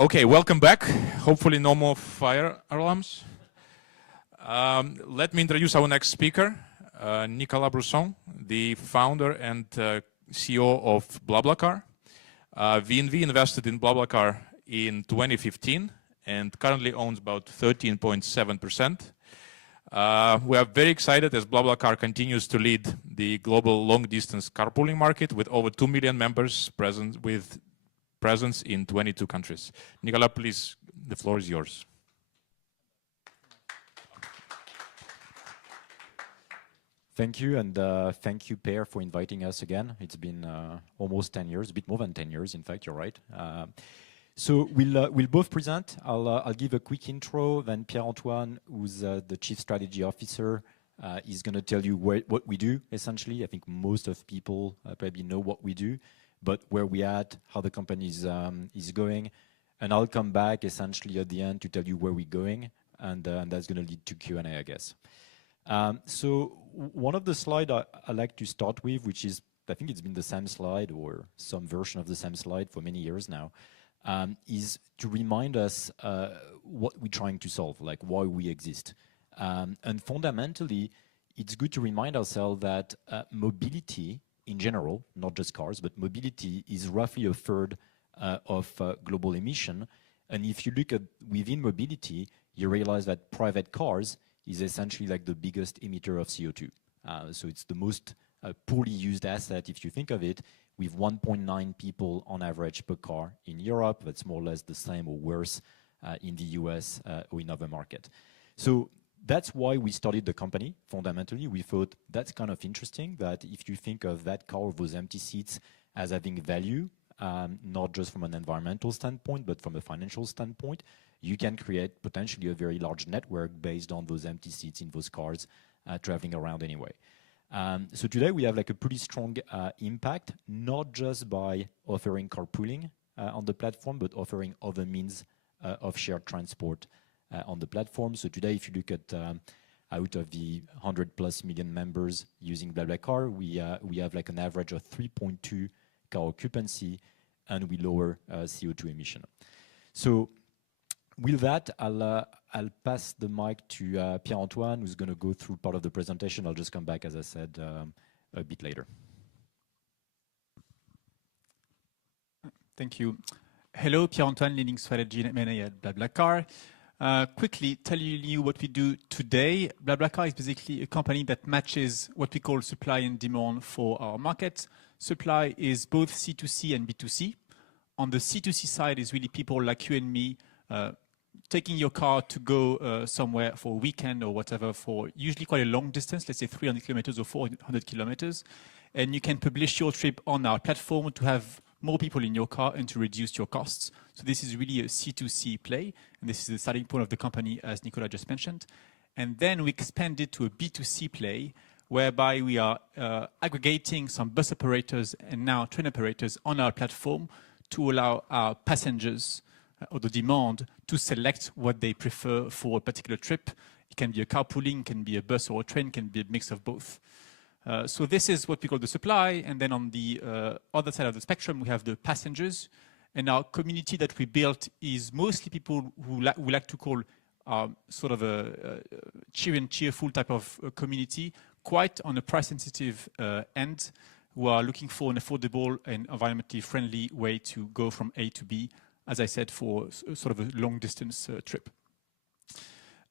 Okay, welcome back. Hopefully no more fire alarms. Let me introduce our next speaker, Nicolas Brousson, the founder and CEO of BlaBlaCar. VNV invested in BlaBlaCar in 2015 and currently owns about 13.7%. We are very excited as BlaBlaCar continues to lead the global long-distance carpooling market with over 2 million members presence in 22 countries. Nicolas, please, the floor is yours. Thank you, and thank you, Per, for inviting us again. It's been almost 10 years, a bit more than 10 years, in fact, you're right. So we'll both present. I'll give a quick intro, then Pierre-Antoine, who's the Chief Strategy Officer, is going to tell you what we do, essentially. I think most of people probably know what we do, but where we're at, how the company is going. And I'll come back, essentially, at the end to tell you where we're going, and that's going to lead to Q&A, I guess. So one of the slides I like to start with, which is, I think it's been the same slide or some version of the same slide for many years now, is to remind us what we're trying to solve, like why we exist. And fundamentally, it's good to remind ourselves that mobility in general, not just cars, but mobility is roughly a third of global emission. And if you look at within mobility, you realize that private cars is essentially like the biggest emitter of CO2. So it's the most poorly used asset, if you think of it, with 1.9 people on average per car in Europe. That's more or less the same or worse in the US or in other markets. So that's why we started the company. Fundamentally, we thought that's kind of interesting that if you think of that car with those empty seats as having value, not just from an environmental standpoint, but from a financial standpoint, you can create potentially a very large network based on those empty seats in those cars traveling around anyway. So today we have like a pretty strong impact, not just by offering carpooling on the platform, but offering other means of shared transport on the platform. So today, if you look at out of the 100+ million members using BlaBlaCar, we have like an average of 3.2 car occupancy, and we lower CO2 emission. So with that, I'll pass the mic to Pierre-Antoine, who's going to go through part of the presentation. I'll just come back, as I said, a bit later. Thank you. Hello, Pierre-Antoine, leading strategy and M&A at BlaBlaCar. Quickly telling you what we do today. BlaBlaCar is basically a company that matches what we call supply and demand for our market. Supply is both C2C and B2C. On the C2C side is really people like you and me taking your car to go somewhere for a weekend or whatever for usually quite a long distance, let's say 300 kilometers or 400 kilometers. And you can publish your trip on our platform to have more people in your car and to reduce your costs. So this is really a C2C play. And this is the starting point of the company, as Nicolas just mentioned. And then we expand it to a B2C play, whereby we are aggregating some bus operators and now train operators on our platform to allow our passengers or the demand to select what they prefer for a particular trip. It can be a carpooling, can be a bus or a train, can be a mix of both. So this is what we call the supply. And then on the other side of the spectrum, we have the passengers. And our community that we built is mostly people who we like to call sort of a cheerful type of community, quite on a price-sensitive end, who are looking for an affordable and environmentally friendly way to go from A to B, as I said, for sort of a long-distance trip.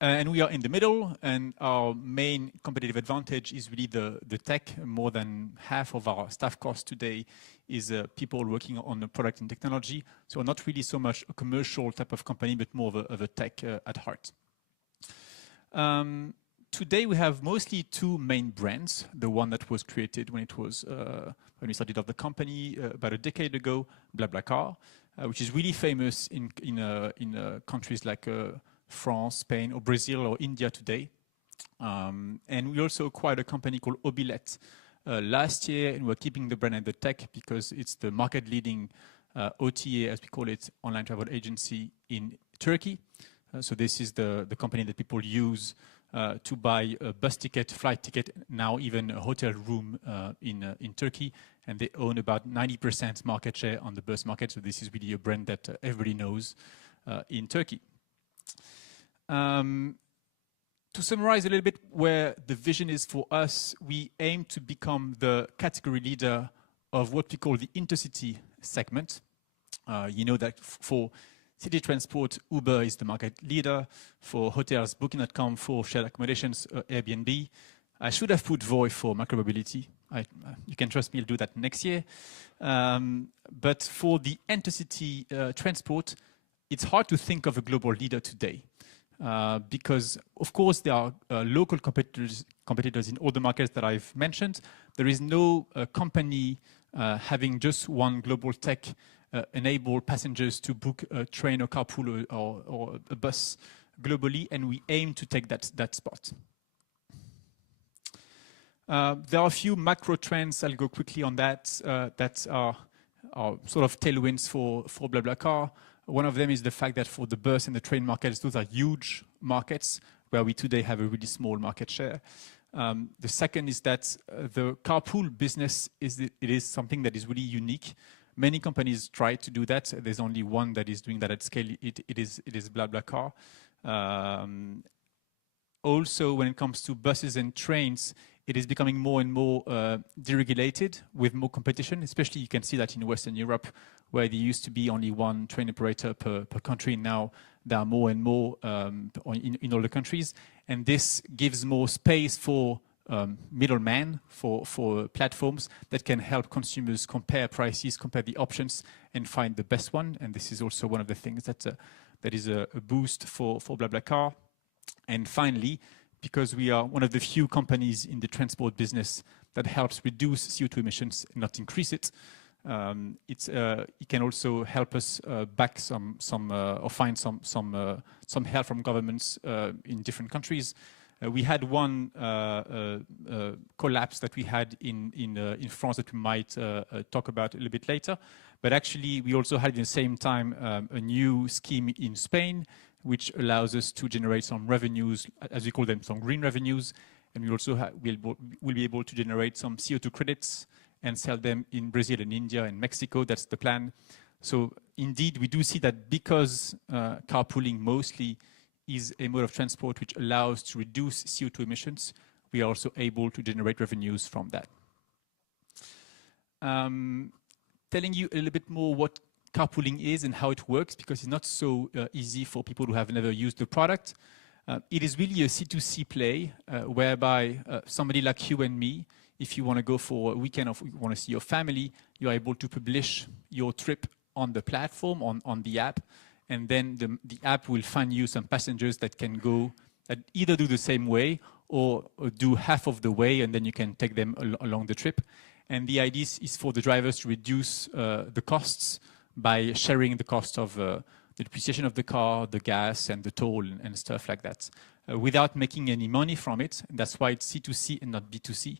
And we are in the middle, and our main competitive advantage is really the tech. More than half of our staff cost today is people working on the product and technology. So we're not really so much a commercial type of company, but more of a tech at heart. Today we have mostly two main brands. The one that was created when we started off the company about a decade ago, BlaBlaCar, which is really famous in countries like France, Spain, or Brazil, or India today. And we also acquired a company called Obilet last year, and we're keeping the brand and the tech because it's the market-leading OTA, as we call it, online travel agency in Turkey. So this is the company that people use to buy a bus ticket, flight ticket, now even a hotel room in Turkey. And they own about 90% market share on the bus market. So this is really a brand that everybody knows in Turkey. To summarize a little bit where the vision is for us, we aim to become the category leader of what we call the intercity segment. You know that for city transport, Uber is the market leader. For hotels, Booking.com. For shared accommodations, Airbnb. I should have put Voi for micromobility. You can trust me, I'll do that next year. But for the intercity transport, it's hard to think of a global leader today. Because, of course, there are local competitors in all the markets that I've mentioned. There is no company having just one global tech enable passengers to book a train or carpool or a bus globally, and we aim to take that spot. There are a few macro trends, I'll go quickly on that are sort of tailwinds for BlaBlaCar. One of them is the fact that for the bus and the train markets, those are huge markets where we today have a really small market share. The second is that the carpool business is something that is really unique. Many companies try to do that. There's only one that is doing that at scale. It is BlaBlaCar. Also, when it comes to buses and trains, it is becoming more and more deregulated with more competition. Especially, you can see that in Western Europe, where there used to be only one train operator per country. Now there are more and more in all the countries, and this gives more space for middlemen, for platforms that can help consumers compare prices, compare the options, and find the best one. And this is also one of the things that is a boost for BlaBlaCar. And finally, because we are one of the few companies in the transport business that helps reduce CO2 emissions and not increase it, it can also help us back or find some help from governments in different countries. We had one collapse that we had in France that we might talk about a little bit later. But actually, we also had at the same time a new scheme in Spain, which allows us to generate some revenues, as we call them, some green revenues. And we also will be able to generate some CO2 credits and sell them in Brazil and India and Mexico. That's the plan. So indeed, we do see that because carpooling mostly is a mode of transport which allows to reduce CO2 emissions, we are also able to generate revenues from that. Telling you a little bit more what carpooling is and how it works, because it's not so easy for people who have never used the product. It is really a C2C play, whereby somebody like you and me, if you want to go for a weekend or you want to see your family, you are able to publish your trip on the platform, on the app, and then the app will find you some passengers that can go, that either do the same way or do half of the way, and then you can take them along the trip. And the idea is for the drivers to reduce the costs by sharing the cost of the depreciation of the car, the gas, and the toll, and stuff like that, without making any money from it. And that's why it's C2C and not B2C.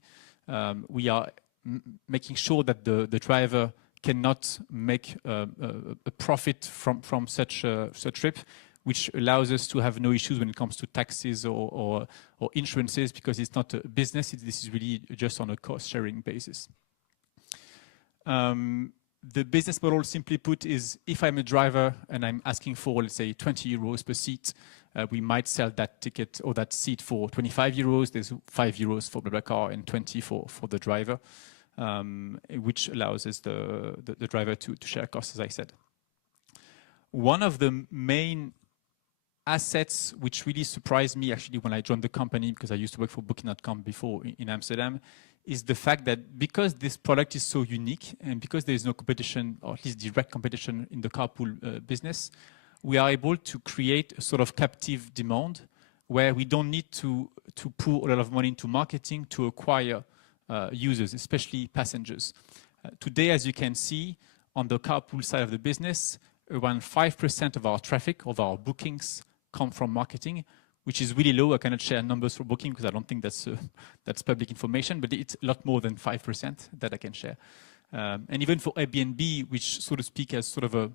We are making sure that the driver cannot make a profit from such a trip, which allows us to have no issues when it comes to taxes or insurances, because it's not a business. This is really just on a cost-sharing basis. The business model, simply put, is if I'm a driver and I'm asking for, let's say, 20 euros per seat, we might sell that ticket or that seat for 25 euros. There's 5 euros for BlaBlaCar and 20 for the driver, which allows us the driver to share costs, as I said. One of the main assets which really surprised me actually when I joined the company, because I used to work for Booking.com before in Amsterdam, is the fact that because this product is so unique and because there is no competition, or at least direct competition in the carpool business, we are able to create a sort of captive demand where we don't need to pour a lot of money into marketing to acquire users, especially passengers. Today, as you can see, on the carpool side of the business, around 5% of our traffic, of our bookings, come from marketing, which is really low. I cannot share numbers for Booking because I don't think that's public information, but it's a lot more than 5% that I can share. And even for Airbnb, which, so to speak, has sort of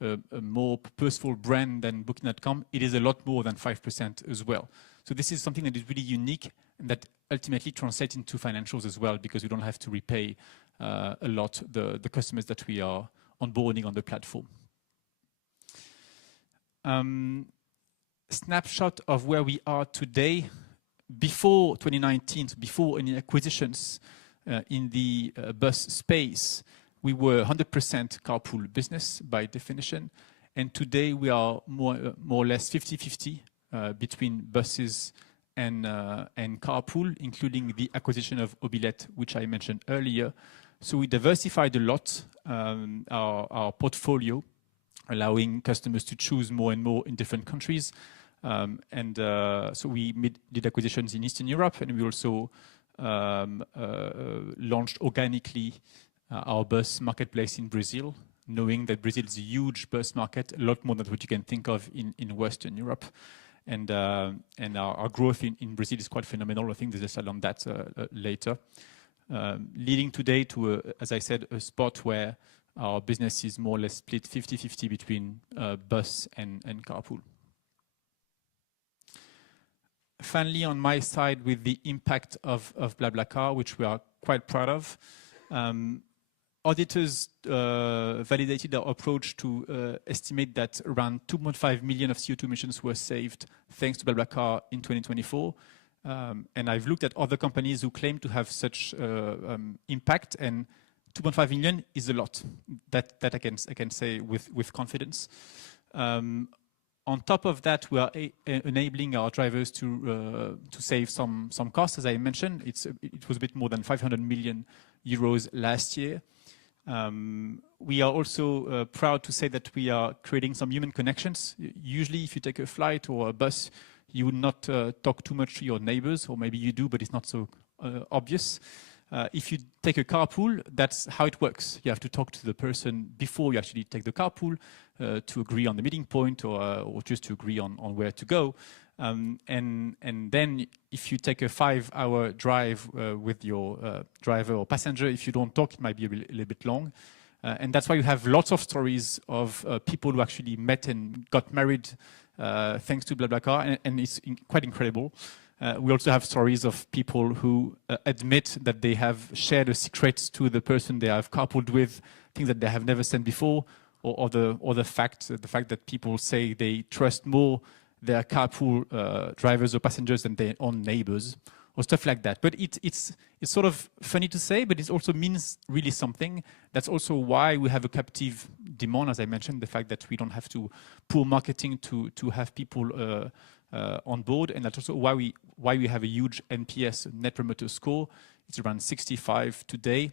a more purposeful brand than Booking.com, it is a lot more than 5% as well. So this is something that is really unique and that ultimately translates into financials as well, because we don't have to repay a lot the customers that we are onboarding on the platform. Snapshot of where we are today. Before 2019, so before any acquisitions in the bus space, we were 100% carpool business by definition. And today we are more or less 50-50 between buses and carpool, including the acquisition of Obilet, which I mentioned earlier. So we diversified a lot our portfolio, allowing customers to choose more and more in different countries. So we did acquisitions in Eastern Europe, and we also launched organically our bus marketplace in Brazil, knowing that Brazil is a huge bus market, a lot more than what you can think of in Western Europe. And our growth in Brazil is quite phenomenal. I think there's a slide on that later. Leading today to, as I said, a spot where our business is more or less split 50-50 between bus and carpool. Finally, on my side, with the impact of BlaBlaCar, which we are quite proud of, auditors validated our approach to estimate that around 2.5 million of CO2 emissions were saved thanks to BlaBlaCar in 2024. And I've looked at other companies who claim to have such impact, and 2.5 million is a lot. That I can say with confidence. On top of that, we are enabling our drivers to save some costs. As I mentioned, it was a bit more than 500 million euros last year. We are also proud to say that we are creating some human connections. Usually, if you take a flight or a bus, you would not talk too much to your neighbors, or maybe you do, but it's not so obvious. If you take a carpool, that's how it works. You have to talk to the person before you actually take the carpool to agree on the meeting point or just to agree on where to go. And then if you take a 5-hour drive with your driver or passenger, if you don't talk, it might be a little bit long. And that's why you have lots of stories of people who actually met and got married thanks to BlaBlaCar, and it's quite incredible. We also have stories of people who admit that they have shared a secret to the person they have carpooled with, things that they have never said before, or the fact that people say they trust more their carpool drivers or passengers than their own neighbors, or stuff like that. But it's sort of funny to say, but it also means really something. That's also why we have a captive demand, as I mentioned, the fact that we don't have to pour marketing to have people on board, and that's also why we have a huge NPS, Net Promoter Score. It's around 65 today.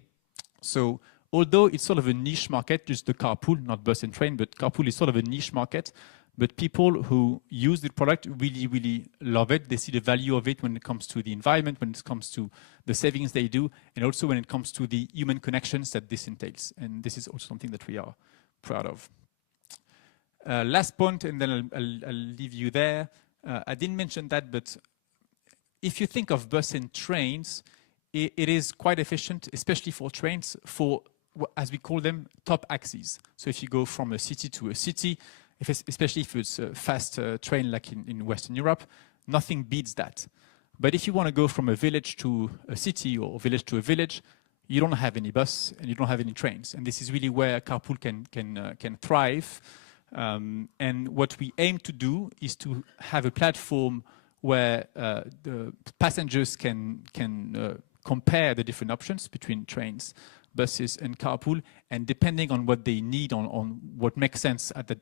So although it's sort of a niche market, just the carpool, not bus and train, but carpool is sort of a niche market. But people who use the product really, really love it. They see the value of it when it comes to the environment, when it comes to the savings they do, and also when it comes to the human connections that this entails. And this is also something that we are proud of. Last point, and then I'll leave you there. I didn't mention that, but if you think of bus and trains, it is quite efficient, especially for trains, for, as we call them, top axes. So if you go from a city to a city, especially if it's a fast train like in Western Europe, nothing beats that. But if you want to go from a village to a city or a village to a village, you don't have any bus and you don't have any trains. And this is really where carpool can thrive. And what we aim to do is to have a platform where the passengers can compare the different options between trains, buses and carpool, and depending on what they need, on what makes sense at that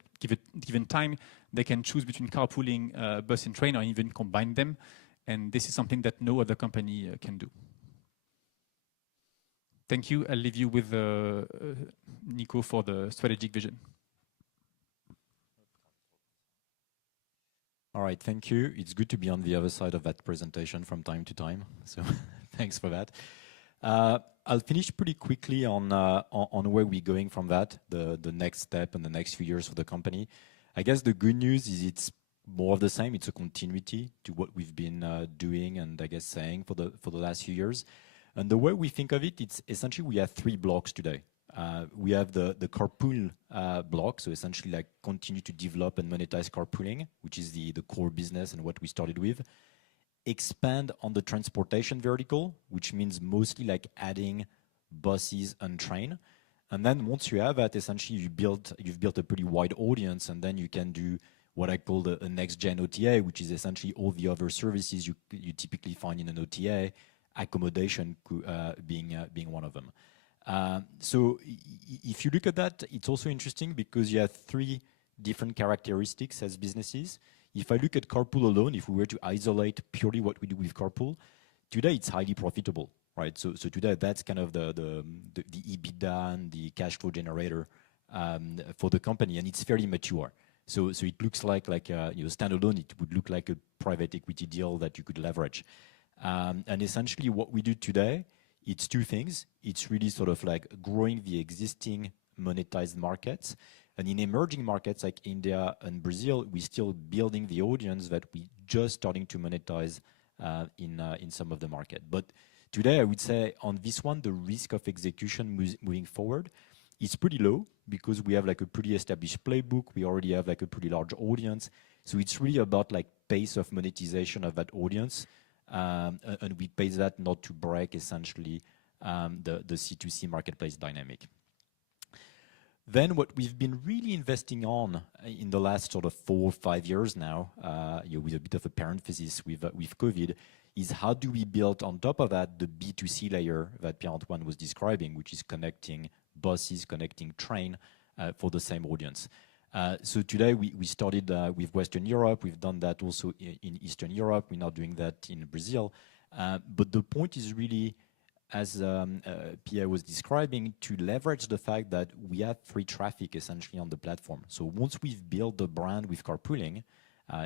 given time, they can choose between carpooling, bus and train, or even combine them. And this is something that no other company can do. Thank you. I'll leave you with Nico for the strategic vision. All right, thank you. It's good to be on the other side of that presentation from time to time. So thanks for that. I'll finish pretty quickly on where we're going from that, the next step and the next few years for the company. I guess the good news is it's more of the same. It's a continuity to what we've been doing and I guess saying for the last few years. And the way we think of it, it's essentially we have 3 blocks today. We have the carpool block, so essentially like continue to develop and monetize carpooling, which is the core business and what we started with. Expand on the transportation vertical, which means mostly like adding buses and train. And then once you have that, essentially you've built a pretty wide audience, and then you can do what I call a next-gen OTA, which is essentially all the other services you typically find in an OTA, accommodation being one of them. So if you look at that, it's also interesting because you have three different characteristics as businesses. If I look at Carpool alone, if we were to isolate purely what we do with Carpool, today it's highly profitable, right? So today that's kind of the EBITDA and the cash flow generator for the company, and it's fairly mature. So it looks like standalone, it would look like a private equity deal that you could leverage. And essentially what we do today, it's two things. It's really sort of like growing the existing monetized markets. And in emerging markets like India and Brazil, we're still building the audience that we just starting to monetize in some of the market. But today, I would say on this one, the risk of execution moving forward is pretty low because we have like a pretty established playbook. We already have like a pretty large audience. So it's really about like pace of monetization of that audience. And we pace that not to break essentially the C2C marketplace dynamic. Then what we've been really investing on in the last sort of 4 or 5 years now, with a bit of a parenthesis with COVID, is how do we build on top of that the B2C layer that Pierre-Antoine was describing, which is connecting buses, connecting train for the same audience. So today we started with Western Europe. We've done that also in Eastern Europe. We're now doing that in Brazil. But the point is really, as Pierre was describing, to leverage the fact that we have free traffic essentially on the platform. So once we've built the brand with carpooling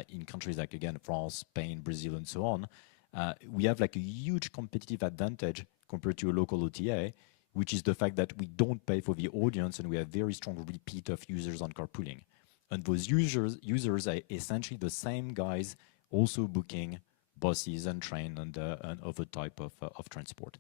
in countries like, again, France, Spain, Brazil, and so on, we have like a huge competitive advantage compared to a local OTA, which is the fact that we don't pay for the audience and we have very strong repeat of users on carpooling. And those users are essentially the same guys also booking buses and train and other type of transport.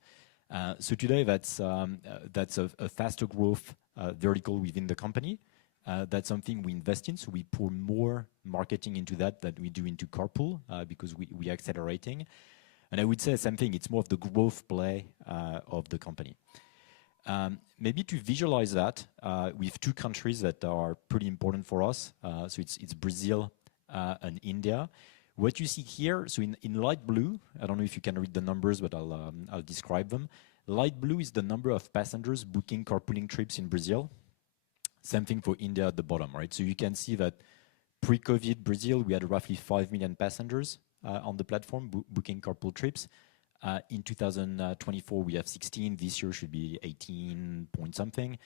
So today that's a faster growth vertical within the company. That's something we invest in, so we pour more marketing into that than we do into Carpool because we are accelerating. And I would say the same thing, it's more of the growth play of the company. Maybe to visualize that with two countries that are pretty important for us, so it's Brazil and India. What you see here, so in light blue, I don't know if you can read the numbers, but I'll describe them. Light blue is the number of passengers booking carpooling trips in Brazil. Same thing for India at the bottom, right? So you can see that pre-COVID Brazil, we had roughly 5 million passengers on the platform booking carpool trips. In 2024, we have 16. This year should be 18 point something.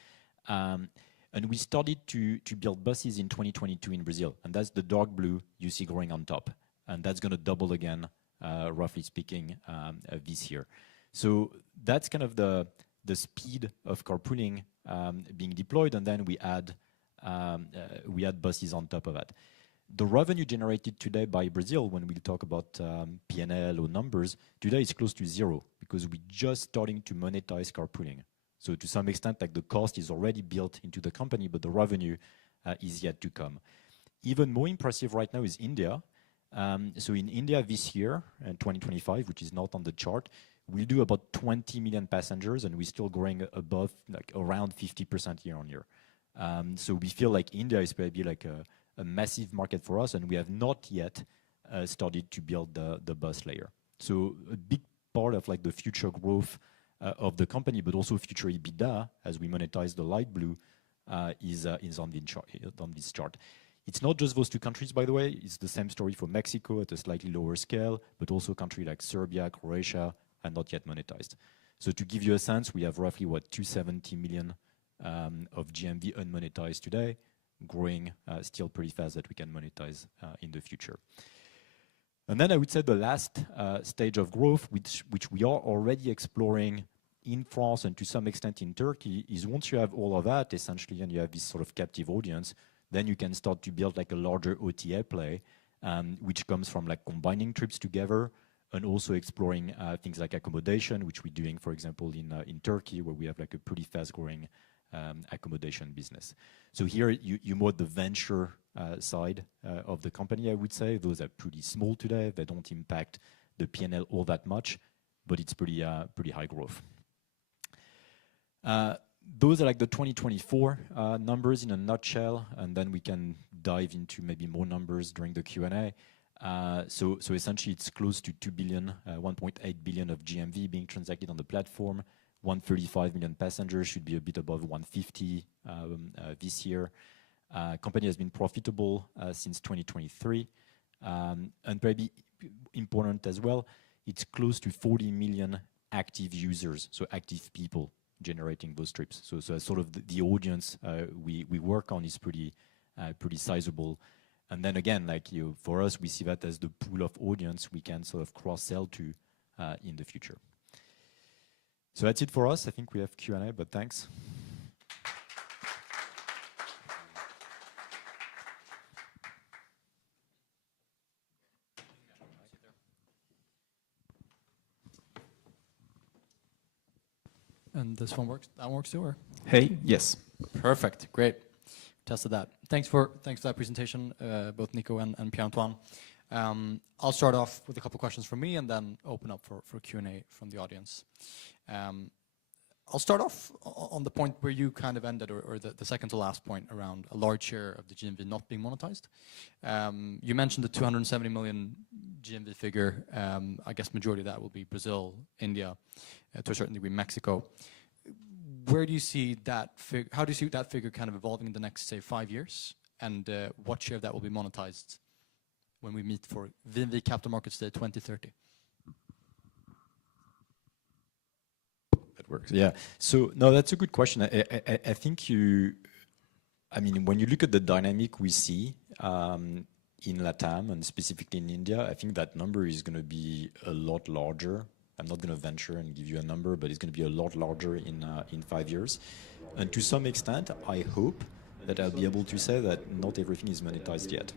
And we started to build buses in 2022 in Brazil. And that's the dark blue you see growing on top. And that's going to double again, roughly speaking, this year. So that's kind of the speed of carpooling being deployed. And then we add buses on top of that. The revenue generated today by Brazil, when we talk about P&L or numbers, today is close to zero because we're just starting to monetize carpooling. So to some extent, like the cost is already built into the company, but the revenue is yet to come. Even more impressive right now is India. So in India this year, in 2025, which is not on the chart, we'll do about 20 million passengers, and we're still growing above, like around 50% year on year. So we feel like India is probably like a massive market for us, and we have not yet started to build the bus layer. So a big part of like the future growth of the company, but also future EBITDA as we monetize the light blue is on this chart. It's not just those two countries, by the way. It's the same story for Mexico at a slightly lower scale, but also countries like Serbia, Croatia, are not yet monetized. So to give you a sense, we have roughly, 270 million of GMV unmonetized today, growing still pretty fast that we can monetize in the future. And then I would say the last stage of growth, which we are already exploring in France and to some extent in Turkey, is once you have all of that, essentially, and you have this sort of captive audience, then you can start to build like a larger OTA play, which comes from like combining trips together and also exploring things like accommodation, which we're doing, for example, in Turkey, where we have like a pretty fast-growing accommodation business. So here you more the venture side of the company, I would say. Those are pretty small today. They don't impact the P&L all that much, but it's pretty high growth. Those are like the 2024 numbers in a nutshell, and then we can dive into maybe more numbers during the Q&A. So essentially, it's close to 2 billion, 1.8 billion of GMV being transacted on the platform. 135 million passengers, should be a bit above 150 this year. Company has been profitable since 2023. And maybe important as well, it's close to 40 million active users, so active people generating those trips. So sort of the audience we work on is pretty sizable. And then again, like for us, we see that as the pool of audience we can sort of cross-sell to in the future. So that's it for us. I think we have Q&A, but thanks. And this one works. That works too, or? Hey, yes. Perfect. Great. Tested that. Thanks for that presentation, both Nico and Pierre-Antoine. I'll start off with a couple questions from me and then open up for Q&A from the audience. I'll start off on the point where you kind of ended, or the second to last point around a large share of the GMV not being monetized. You mentioned the 270 million GMV figure. I guess majority of that will be Brazil, India, to a certain degree Mexico. Where do you see that figure? How do you see that figure kind of evolving in the next, say, 5 years? And what share of that will be monetized when we meet for VNV Capital Markets Day 2030? That works. Yeah. So no, that's a good question. I think I mean, when you look at the dynamic we see in LATAM and specifically in India, I think that number is going to be a lot larger. I'm not going to venture and give you a number, but it's going to be a lot larger in 5 years. And to some extent, I hope that I'll be able to say that not everything is monetized yet.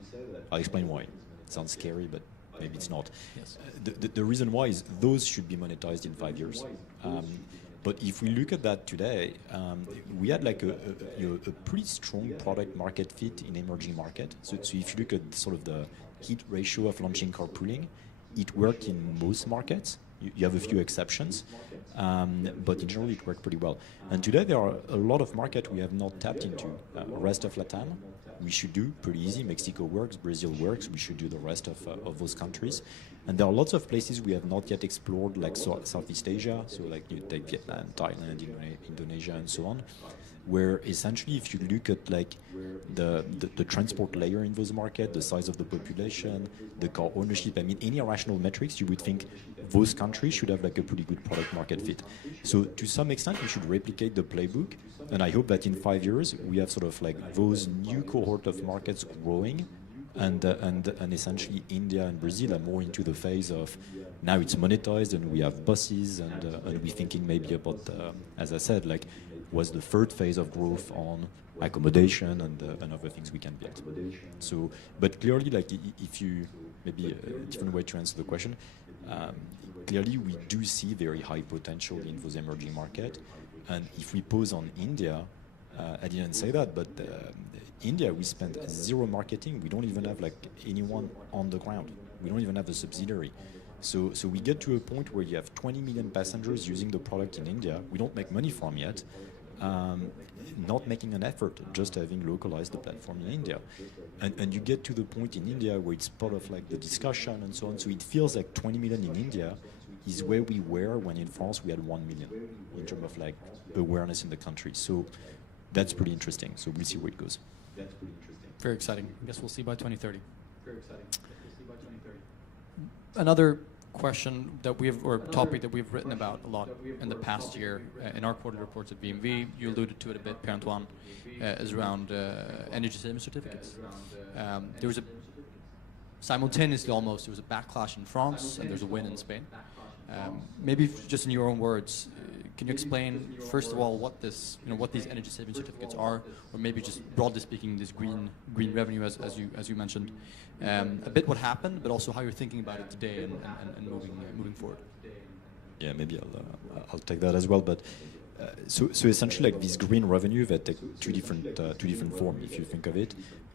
I'll explain why. It sounds scary, but maybe it's not. Yes. The reason why is those should be monetized in 5 years. But if we look at that today, we had like a pretty strong product market fit in emerging market. So if you look at sort of the hit ratio of launching carpooling, it worked in most markets. You have a few exceptions, but in general it worked pretty well. And today there are a lot of markets we have not tapped into. Rest of LATAM, we should do pretty easy. Mexico works, Brazil works. We should do the rest of those countries. And there are lots of places we have not yet explored, like Southeast Asia. So like you take Vietnam, Thailand, Indonesia, and so on, where essentially if you look at like the transport layer in those markets, the size of the population, the car ownership, I mean, any rational metrics, you would think those countries should have like a pretty good product market fit. So to some extent, we should replicate the playbook. And I hope that in 5 years, we have sort of like those new cohort of markets growing, and essentially India and Brazil are more into the phase of now it's monetized and we have buses and we're thinking maybe about, as I said, like was the third phase of growth on accommodation and other things we can build. So, but clearly, like if you, maybe a different way to answer the question, clearly we do see very high potential in those emerging markets. And if we pause on India, I didn't say that, but India, we spent zero marketing. We don't even have like anyone on the ground. We don't even have a subsidiary. So we get to a point where you have 20 million passengers using the product in India. We don't make money from yet. Not making an effort, just having localized the platform in India. And you get to the point in India where it's part of like the discussion and so on. So it feels like 20 million in India is where we were when in France we had 1 million in terms of like awareness in the country. So that's pretty interesting. So we'll see where it goes. Very exciting. I guess we'll see by 2030. Another question that or topic that we've written about a lot in the past year in our quarterly reports at VNV, you alluded to it a bit, Pierre-Antoine, is around energy savings certificates. There was simultaneously almost, there was a backlash in France and there's a win in Spain. Maybe just in your own words, can you explain, first of all, what these energy saving certificates are, or maybe just broadly speaking, this green revenue, as you mentioned, a bit what happened, but also how you're thinking about it today and moving forward. Yeah, maybe I'll take that as well. But So essentially, like this green revenue that take two different forms, if you think of it.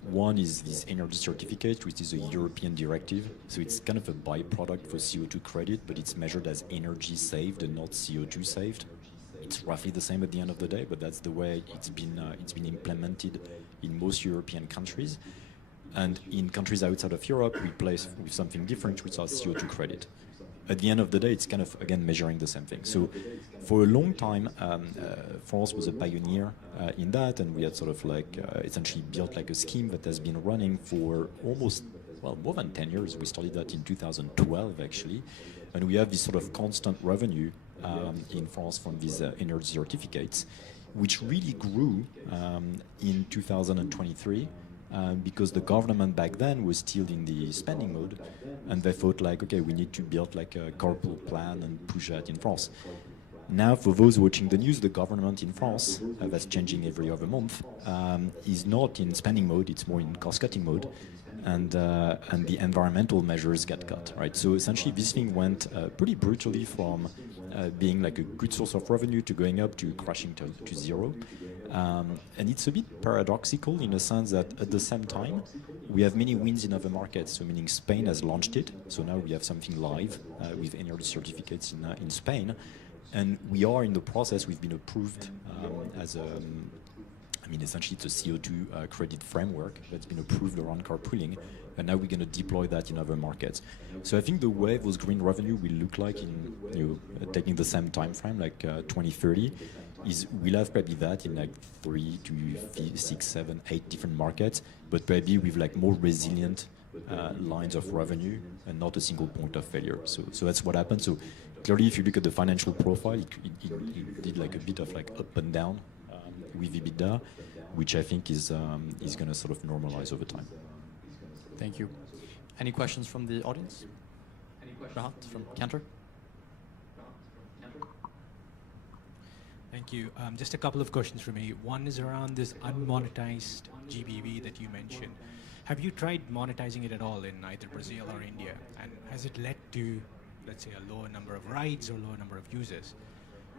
One is this energy certificate, which is a European directive. So it's kind of a byproduct for CO2 credit, but it's measured as energy saved and not CO2 saved. It's roughly the same at the end of the day, but that's the way it's been implemented in most European countries. And in countries outside of Europe, we play with something different, which is CO2 credit. At the end of the day, it's kind of, again, measuring the same thing. So for a long time, France was a pioneer in that, and we had sort of like essentially built like a scheme that has been running for almost, well, more than 10 years. We started that in 2012, actually. And we have this sort of constant revenue in France from these energy certificates, which really grew in 2023. Because the government back then was still in the spending mode, and they thought like, okay, we need to build like a carpool plan and push that in France. Now, for those watching the news, the government in France, that's changing every other month, is not in spending mode; it's more in cost-cutting mode, and the environmental measures get cut. Right. So essentially, this thing went pretty brutally from being like a good source of revenue to going up to crashing to zero. And it's a bit paradoxical in the sense that at the same time, we have many wins in other markets. So meaning Spain has launched it. So now we have something live with energy certificates in Spain. And we are in the process, we've been approved as a, I mean, essentially it's a CO2 credit framework that's been approved around carpooling. And now we're going to deploy that in other markets. So I think the way those green revenue will look like in, taking the same time frame, like 2030, is we'll have probably that in like 3 to 6, 7, 8 different markets, but maybe with like more resilient lines of revenue and not a single point of failure. So that's what happened. So clearly, if you look at the financial profile, it did like a bit of like up and down with EBITDA, which I think is going to sort of normalize over time. Thank you. Any questions from the audience? Rahat from Cantor? Thank you. Just a couple of questions from me. One is around this unmonetized GBV that you mentioned. Have you tried monetizing it at all in either Brazil or India? And has it led to, let's say, a lower number of rides or lower number of users?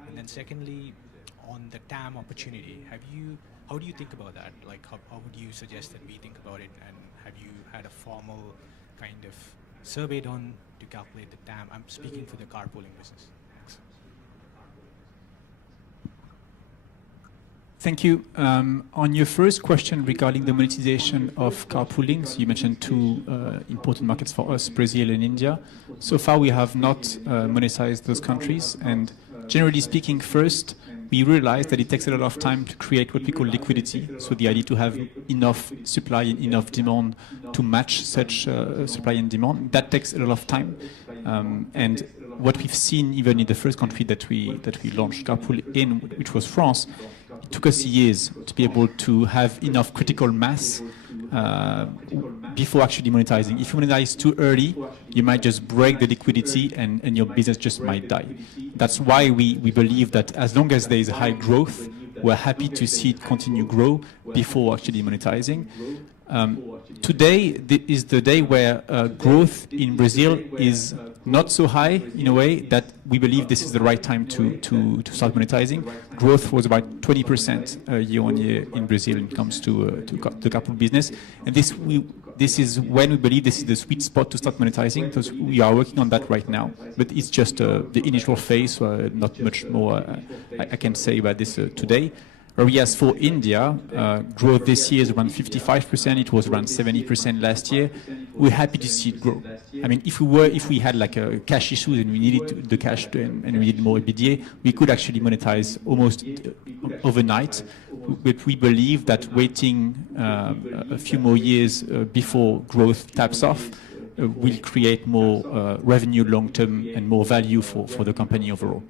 And then secondly, on the TAM opportunity, how do you think about that? Like, how would you suggest that we think about it? And have you had a formal kind of survey done to calculate the TAM? I'm speaking for the carpooling business. Thank you. On your first question regarding the monetization of carpooling, so you mentioned two important markets for us, Brazil and India. So far, we have not monetized those countries. And generally speaking, first, we realized that it takes a lot of time to create what we call liquidity. So the idea to have enough supply and enough demand to match such supply and demand, that takes a lot of time. And what we've seen even in the first country that we launched Carpool in, which was France, it took us years to be able to have enough critical mass before actually monetizing. If you monetize too early, you might just break the liquidity and your business just might die. That's why we believe that as long as there is high growth, we're happy to see it continue grow before actually monetizing. Today is the day where growth in Brazil is not so high in a way that we believe this is the right time to start monetizing. Growth was about 20% year on year in Brazil when it comes to the carpool business. And this is when we believe this is the sweet spot to start monetizing, because we are working on that right now. But it's just the initial phase, so not much more I can say about this today. Whereas for India, growth this year is around 55%. It was around 70% last year. We're happy to see it grow. I mean, if we had like a cash issue and we needed the cash and we needed more EBITDA, we could actually monetize almost overnight. But we believe that waiting a few more years before growth taps off will create more revenue long term and more value for the company overall.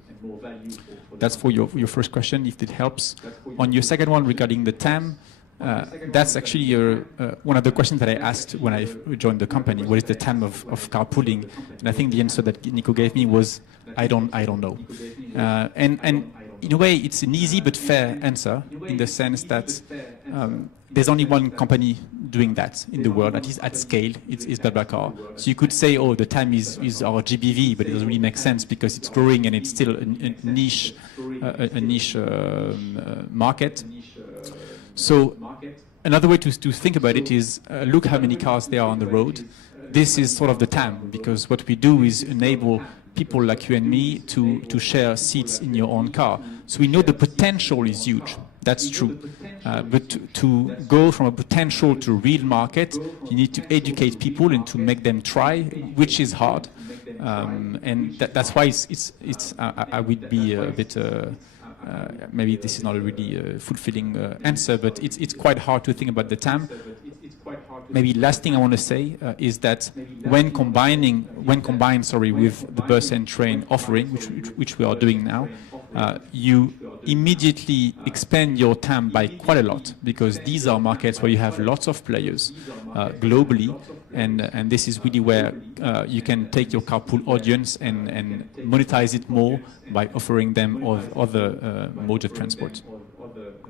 That's for your first question, if it helps. On your second one regarding the TAM, that's actually one of the questions that I asked when I joined the company. What is the TAM of carpooling? And I think the answer that Nico gave me was, I don't know. And in a way, it's an easy but fair answer in the sense that there's only one company doing that in the world that is at scale. It's BlaBlaCar. So you could say, the TAM is our GBV, but it doesn't really make sense because it's growing and it's still a niche a niche market. So another way to think about it is look how many cars there are on the road. This is sort of the TAM, because what we do is enable people like you and me to share seats in your own car. So we know the potential is huge. That's true. But to go from a potential to real market, you need to educate people and to make them try, which is hard. And that's why I would be a bit, maybe this is not a really fulfilling answer, but it's quite hard to think about the TAM. Maybe last thing I want to say is that when combined, with the bus and train offering, which we are doing now, you immediately expand your TAM by quite a lot, because these are markets where you have lots of players globally, and this is really where you can take your carpool audience and monetize it more by offering them other modes of transport.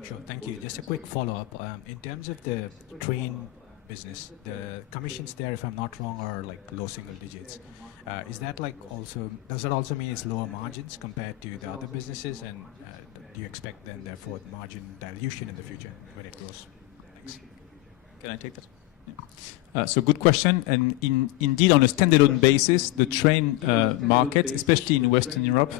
Sure, thank you. Just a quick follow-up. In terms of the train business, the commissions there, if I'm not wrong, are like low single digits. Is that like also, does that also mean it's lower margins compared to the other businesses? And do you expect then therefore margin dilution in the future when it grows? Thanks. Can I take that? Yeah. So good question. And indeed, on a standalone basis, the train market, especially in Western Europe,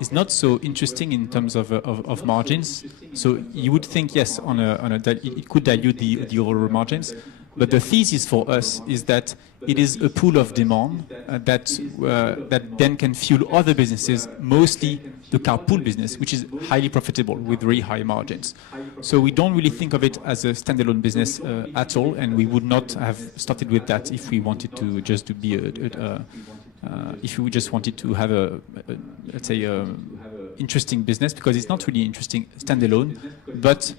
is not so interesting in terms of margins. So you would think, yes, it could dilute the overall margins. But the thesis for us is that it is a pool of demand that then can fuel other businesses, mostly the carpool business, which is highly profitable with very high margins. So we don't really think of it as a standalone business at all, and we would not have started with that if we wanted to just to be if we just wanted to have let's say interesting business, because it's not really interesting standalone, but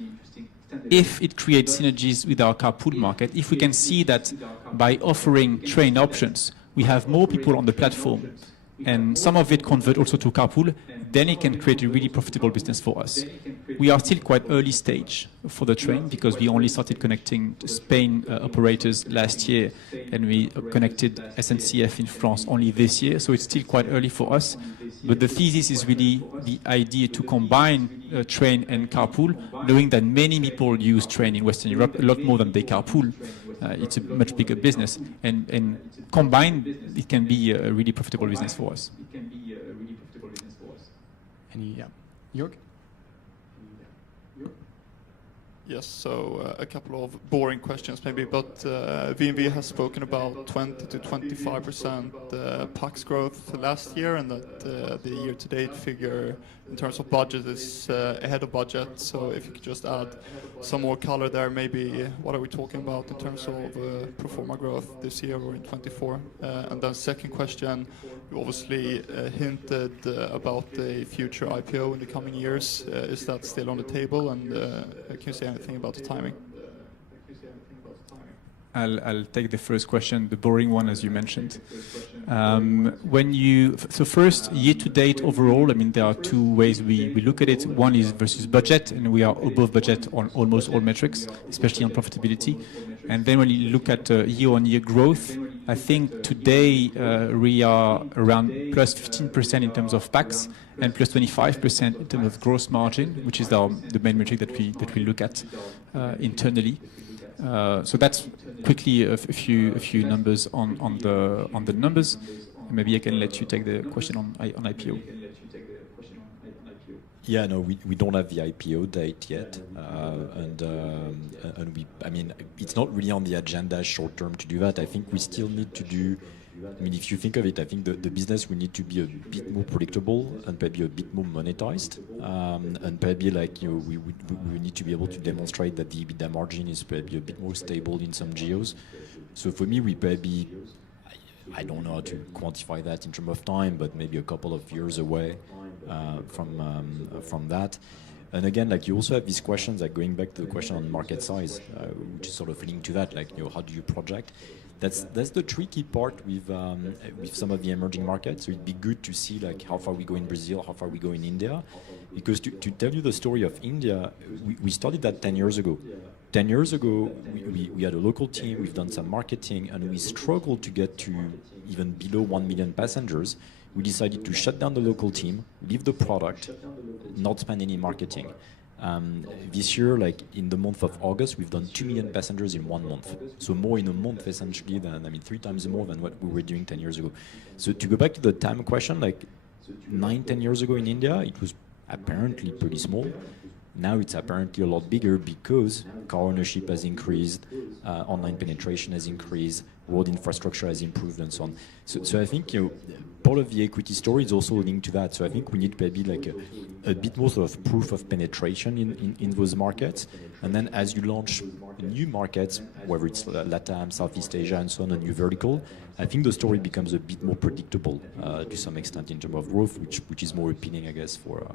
if it creates synergies with our carpool market, if we can see that by offering train options, we have more people on the platform, and some of it convert also to carpool, then it can create a really profitable business for us. We are still quite early stage for the train, because we only started connecting Spain operators last year, and we connected SNCF in France only this year, so it's still quite early for us. But the thesis is really the idea to combine train and carpool, knowing that many people use train in Western Europe, a lot more than they carpool. It's a much bigger business, and combined, it can be a really profitable business for us. Jörg? Yes, so a couple of boring questions maybe, but VNV has spoken about 20 to 25% PAX growth last year, and that the year-to-date figure in terms of budget is ahead of budget. So if you could just add some more color there, maybe what are we talking about in terms of pro forma growth this year or in 24? And then second question, you obviously hinted about the future IPO in the coming years. Is that still on the table, and can you say anything about the timing? I'll take the first question, the boring one, as you mentioned. So first, year-to-date overall, I mean, there are two ways we look at it. One is versus budget, and we are above budget on almost all metrics, especially on profitability. And then when you look at year-on-year growth, I think today we are around plus 15% in terms of PAX and plus 25% in terms of gross margin, which is the main metric that we look at internally. So that's quickly a few numbers on the numbers. Maybe I can let you take the question on IPO. Yeah, no, we don't have the IPO date yet, and I mean, it's not really on the agenda short term to do that. I think we still need to do. I mean, if you think of it, I think the business will need to be a bit more predictable and maybe a bit more monetized, and maybe like we need to be able to demonstrate that the EBITDA margin is maybe a bit more stable in some geos. So for me, we maybe I don't know how to quantify that in terms of time, but maybe a couple of years away from that. And again, like you also have these questions, like going back to the question on market size, which is sort of linked to that, like how do you project? That's the tricky part with some of the emerging markets. So it'd be good to see like how far we go in Brazil, how far we go in India, because to tell you the story of India, we started that 10 years ago. 10 years ago, we had a local team, we've done some marketing, and we struggled to get to even below 1 million passengers we decided to shut down the local team, leave the product, not spend any marketing. This year, like in the month of August, we've done 2 million passengers in 1 month. So more in a month, essentially, than, 3 times more than what we were doing 10 years ago. So to go back to the time question, like 9-10 years ago in India, it was apparently pretty small. Now it's apparently a lot bigger because car ownership has increased, online penetration has increased, road infrastructure has improved, and so on. So I think, part of the equity story is also linked to that. So I think we need maybe like a bit more sort of proof of penetration in those markets. And then as you launch new markets, whether it's LATAM, Southeast Asia, and so on, a new vertical, I think the story becomes a bit more predictable to some extent in terms of growth, which is more appealing, I guess, for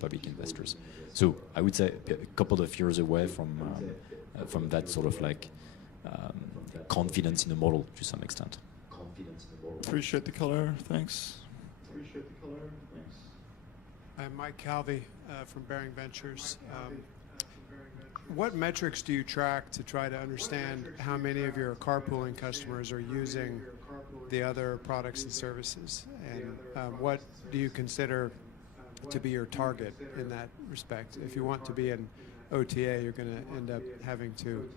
public investors. So I would say a couple of years away from that sort of like confidence in the model to some extent. Appreciate the color. Thanks. I'm Mike Calvey from Bearing Ventures. What metrics do you track to try to understand how many of your carpooling customers are using the other products and services? And what do you consider to be your target in that respect? If you want to be an OTA, you're going to end up having to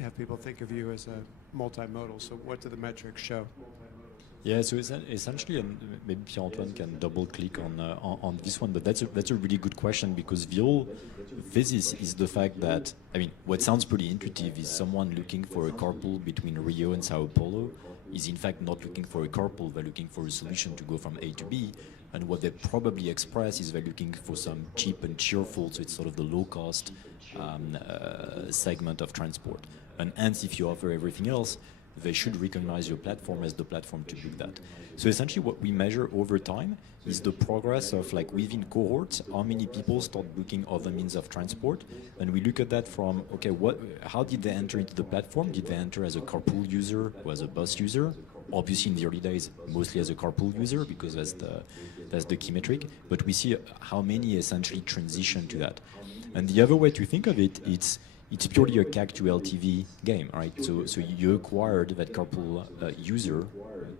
have people think of you as a multimodal. So what do the metrics show? Yeah, so essentially, and maybe Pierre-Antoine can double-click on this one, but that's a really good question, because the whole thesis is the fact that, I mean, what sounds pretty intuitive is someone looking for a carpool between Rio and Sao Paulo is in fact not looking for a carpool, they're looking for a solution to go from A to B, and what they probably express is they're looking for some cheap and cheerful, so it's sort of the low-cost segment of transport. And hence, if you offer everything else, they should recognize your platform as the platform to do that. So essentially what we measure over time is the progress of, like, within cohorts, how many people start booking other means of transport. And we look at that from, okay, how did they enter into the platform? Did they enter as a carpool user or as a bus user? Obviously in the early days, mostly as a carpool user, because that's the key metric. But we see how many essentially transition to that. And the other way to think of it, it's purely a CAC to LTV game, right? So you acquired that carpool user,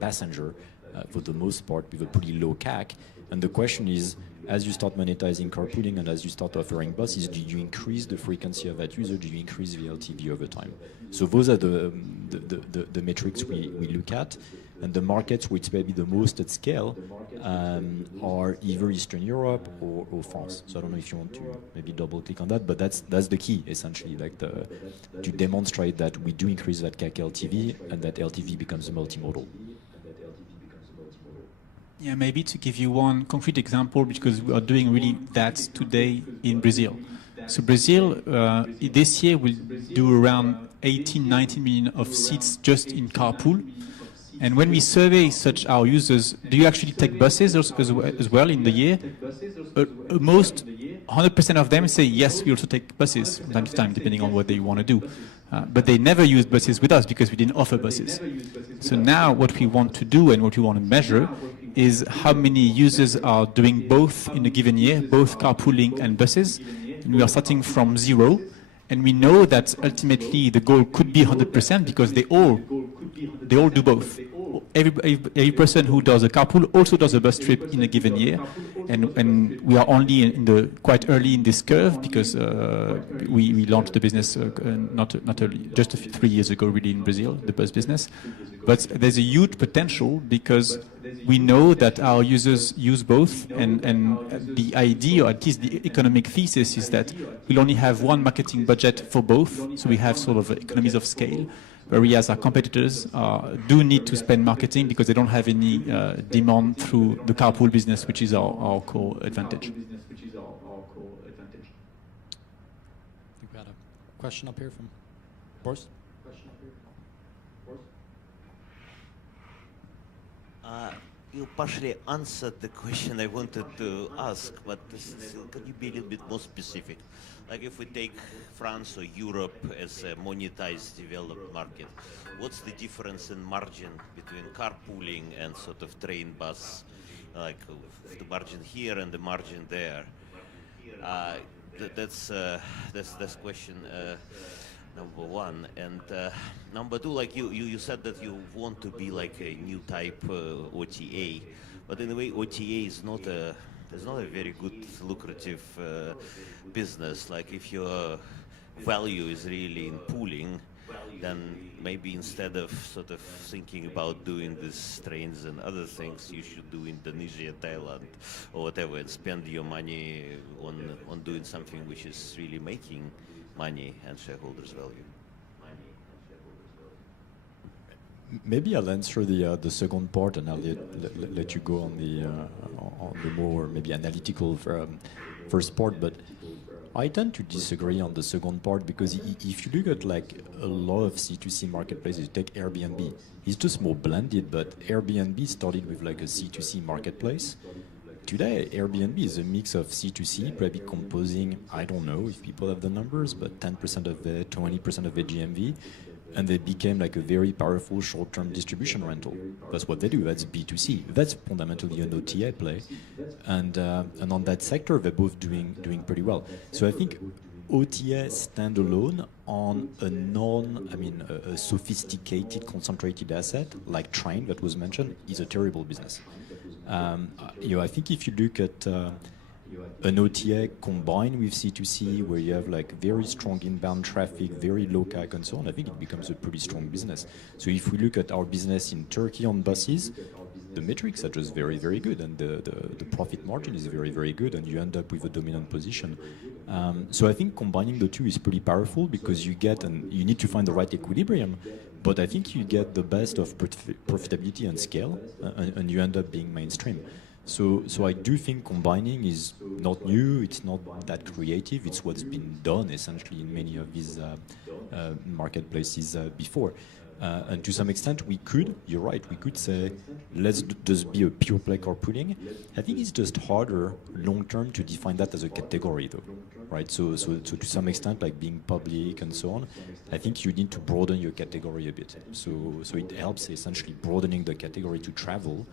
passenger, for the most part, with a pretty low CAC. And the question is, as you start monetizing carpooling and as you start offering buses, do you increase the frequency of that user? Do you increase the LTV over time? So those are the metrics we look at. And the markets which may be the most at scale are either Eastern Europe or France. So I don't know if you want to maybe double click on that, but that's the key, essentially, like to demonstrate that we do increase that CAC LTV and that LTV becomes a multimodal. Yeah, maybe to give you one concrete example, because we are doing really that today in Brazil. So Brazil, this year will do around 18-19 million of seats just in carpool. And when we survey such our users, do you actually take buses as well in the year? Most 100% of them say yes, we also take buses from time to time, depending on what they want to do. But they never use buses with us because we didn't offer buses. So now what we want to do and what we want to measure is how many users are doing both in a given year, both carpooling and buses. And we are starting from 0. And we know that ultimately the goal could be 100% because they all do both. Every person who does a carpool also does a bus trip in a given year. And we are only quite early in this curve because we launched the business not early, just 3 years ago really in Brazil, the bus business. But there's a huge potential because we know that our users use both, and the idea, or at least the economic thesis, is that we'll only have one marketing budget for both, so we have sort of economies of scale, whereas our competitors do need to spend marketing because they don't have any demand through the carpool business, which is our core advantage. I think we had a question up here from Boris. You partially answered the question I wanted to ask, but could you be a little bit more specific? Like if we take France or Europe as a monetized developed market, what's the difference in margin between carpooling and sort of train bus, like the margin here and the margin there? That's question. number one. And number two, like you said that you want to be like a new type OTA, but in a way OTA is not a very good lucrative business. Like if your value is really in pooling, then maybe instead of sort of thinking about doing these trains and other things, you should do Indonesia, Thailand, or whatever, and spend your money on doing something which is really making money and shareholders' value. Maybe I'll answer the second part, and I'll let you go on the more maybe analytical first part. But I tend to disagree on the second part, because if you look at like a lot of C2C marketplaces, you take Airbnb, it's just more blended, but Airbnb started with like a C2C marketplace. Today, Airbnb is a mix of C2C, probably composing, I don't know if people have the numbers, but 10% of the 20% of the GMV, and they became like a very powerful short-term distribution rental. That's what they do. That's B2C. That's fundamentally an OTA play, and on that sector, they're both doing pretty well. So I think OTA standalone on a sophisticated, concentrated asset like train that was mentioned is a terrible business. I think if you look at an OTA combined with C2C, where you have like very strong inbound traffic, very low CAC and so on, I think it becomes a pretty strong business. So if we look at our business in Turkey on buses, the metrics are just very, very good, and the profit margin is very, very good, and you end up with a dominant position. So I think combining the two is pretty powerful, because you need to find the right equilibrium, but I think you get the best of profitability and scale, and you end up being mainstream. So I do think combining is not new, it's not that creative, it's what's been done essentially in many of these marketplaces before. And to some extent you're right, we could say, let's just be a pure play carpooling. I think it's just harder long term to define that as a category though, right? So to some extent, like being public and so on, I think you need to broaden your category a bit. So it helps essentially broadening the category to travel.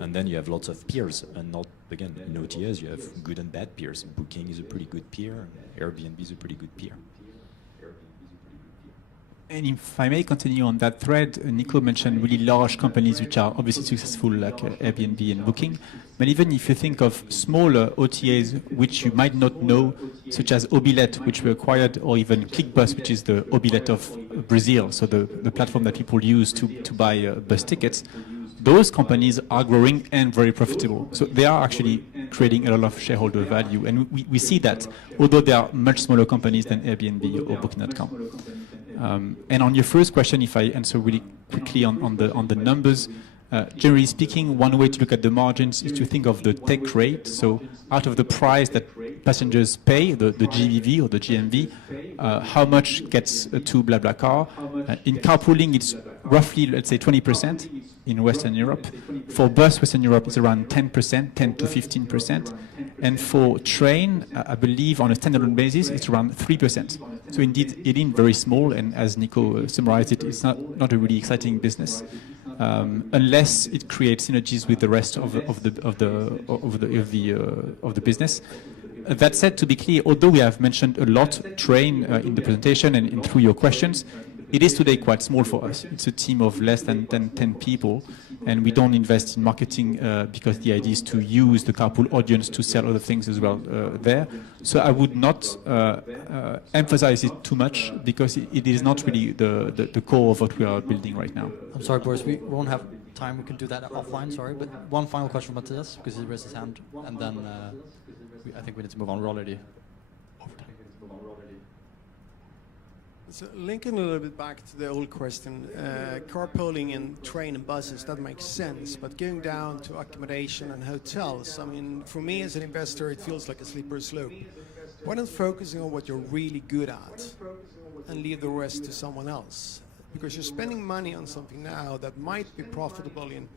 And then you have lots of peers, and not, again, in OTAs, you have good and bad peers. Booking is a pretty good peer, Airbnb is a pretty good peer. And if I may continue on that thread, Nico mentioned really large companies which are obviously successful, like Airbnb and Booking. But even if you think of smaller OTAs which you might not know, such as Obilet, which we acquired, or even ClickBus, which is the Obilet of Brazil, so the platform that people use to buy bus tickets, those companies are growing and very profitable. So they are actually creating a lot of shareholder value. And we see that, although they are much smaller companies than Airbnb or Booking.com. And on your first question, if I answer really quickly on the numbers, generally speaking, one way to look at the margins is to think of the take rate. So out of the price that passengers pay, the GBV or the GMV, how much gets to BlaBlaCar. In carpooling, it's roughly, let's say, 20% in Western Europe. For bus, Western Europe is around 10%, 10 to 15%. And for train, I believe on a standalone basis, it's around 3%. So indeed, it is very small, and as Nico summarized it, it's not a really exciting business, unless it creates synergies with the rest of the business. That said, to be clear, although we have mentioned a lot train in the presentation and through your questions, it is today quite small for us. It's a team of less than 10 people, and we don't invest in marketing because the idea is to use the carpool audience to sell other things as well there. So I would not emphasize it too much, because it is not really the core of what we are building right now. I'm sorry, Boris, we won't have time. We can do that offline, sorry. But one final question from Matthias, because he raised his hand, and then I think we need to move on. We're already over time. So linking a little bit back to the old question, carpooling and train and buses, that makes sense. But going down to accommodation and hotels, I mean, for me as an investor, it feels like a slippery slope. Why not focusing on what you're really good at and leave the rest to someone else? Because you're spending money on something now that might be profitable in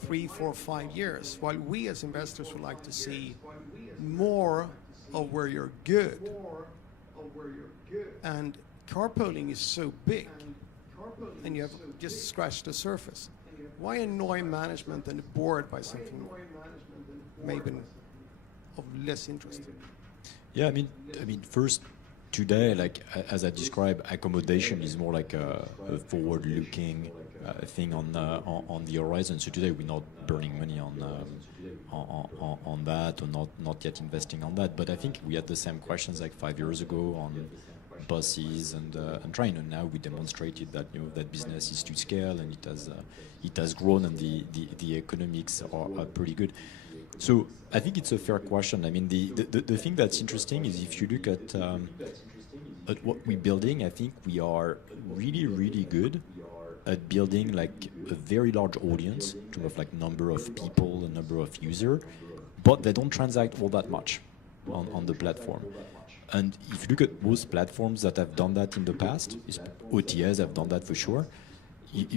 3, 4, 5 years, while we as investors would like to see more of where you're good. And carpooling is so big, and you have just scratched the surface. Why annoy management and the board by something maybe of less interest? Yeah, I mean, first, today, like as I described, accommodation is more like a forward-looking thing on the horizon. So today we're not burning money on that, or not yet investing on that. But I think we had the same questions like 5 years ago on buses and train, and now we demonstrated that that business is to scale, and it has grown, and the economics are pretty good. So I think it's a fair question. I mean, the thing that's interesting is if you look at what we're building, I think we are really good at building like a very large audience in terms of like number of people and number of users, but they don't transact all that much on the platform. And if you look at most platforms that have done that in the past, OTAs have done that for sure.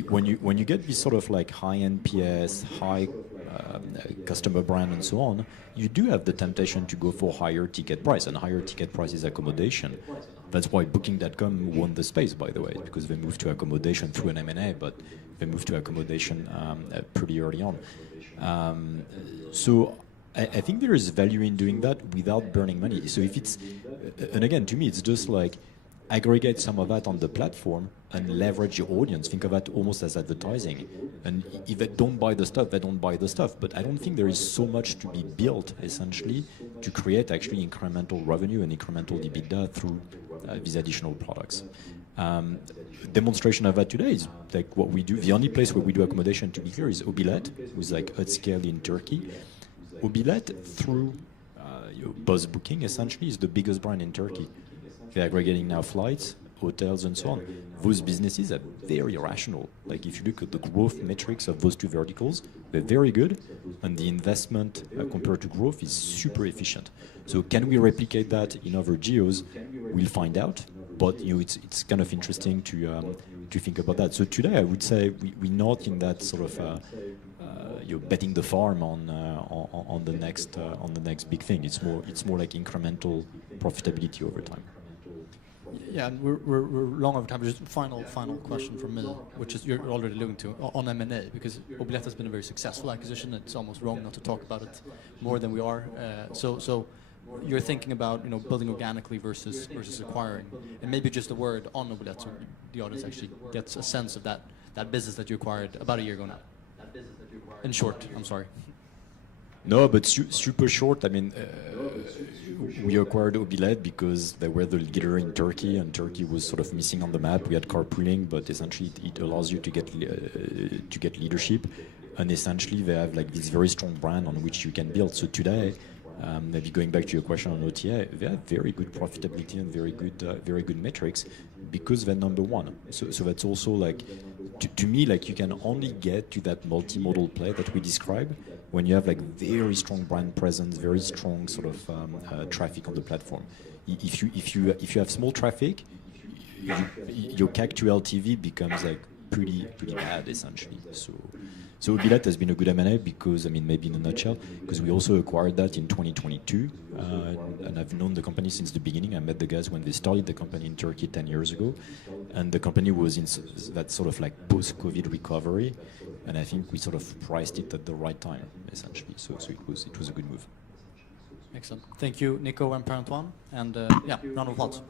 When you get this sort of like high NPS, high customer brand and so on, you do have the temptation to go for higher ticket price, and higher ticket price is accommodation. That's why Booking.com won the space, by the way, because they moved to accommodation through an M&A, but they moved to accommodation pretty early on. So I think there is value in doing that without burning money. So if it's, and again, to me, it's just like aggregate some of that on the platform and leverage your audience. Think of that almost as advertising. And if they don't buy the stuff, they don't buy the stuff. But I don't think there is so much to be built, essentially, to create actually incremental revenue and incremental EBITDA through these additional products. Demonstration of that today is like what we do. The only place where we do accommodation, to be clear, is Obilet, who's like at scale in Turkey. Obilet, through bus booking, essentially, is the biggest brand in Turkey. They're aggregating now flights, hotels, and so on. Those businesses are very rational. Like if you look at the growth metrics of those two verticals, they're very good, and the investment compared to growth is super efficient. So can we replicate that in other geos? We'll find out. But it's kind of interesting to think about that. So today, I would say we're not in that sort of you're betting the farm on the next big thing. It's more like incremental profitability over time. Yeah, and we're long over time. Just final question from me, which is you're already alluding to on M&A, because Obilet has been a very successful acquisition. It's almost wrong not to talk about it more than we are. So you're thinking about building organically versus acquiring, and maybe just a word on Obilet so the audience actually gets a sense of that business that you acquired about a year ago now. In short, I'm sorry. No, but super short. I mean, we acquired Obilet because they were the leader in Turkey, and Turkey was sort of missing on the map. We had carpooling, but essentially it allows you to get leadership, and essentially they have like this very strong brand on which you can build. So today, maybe going back to your question on OTA, they have very good profitability and very good metrics because they're number one. So that's also like, to me, like you can only get to that multimodal play that we describe when you have like very strong brand presence, very strong sort of traffic on the platform. If you have small traffic, your CAC to LTV becomes like pretty bad essentially. So Obilet has been a good M&A because, I mean, maybe in a nutshell, because we also acquired that in 2022, and I've known the company since the beginning. I met the guys when they started the company in Turkey 10 years ago, and the company was in that sort of like post-COVID recovery, and I think we sort of priced it at the right time, essentially. So it was a good move. Excellent. Thank you, Nico and Per-Antoine, and yeah, round of applause.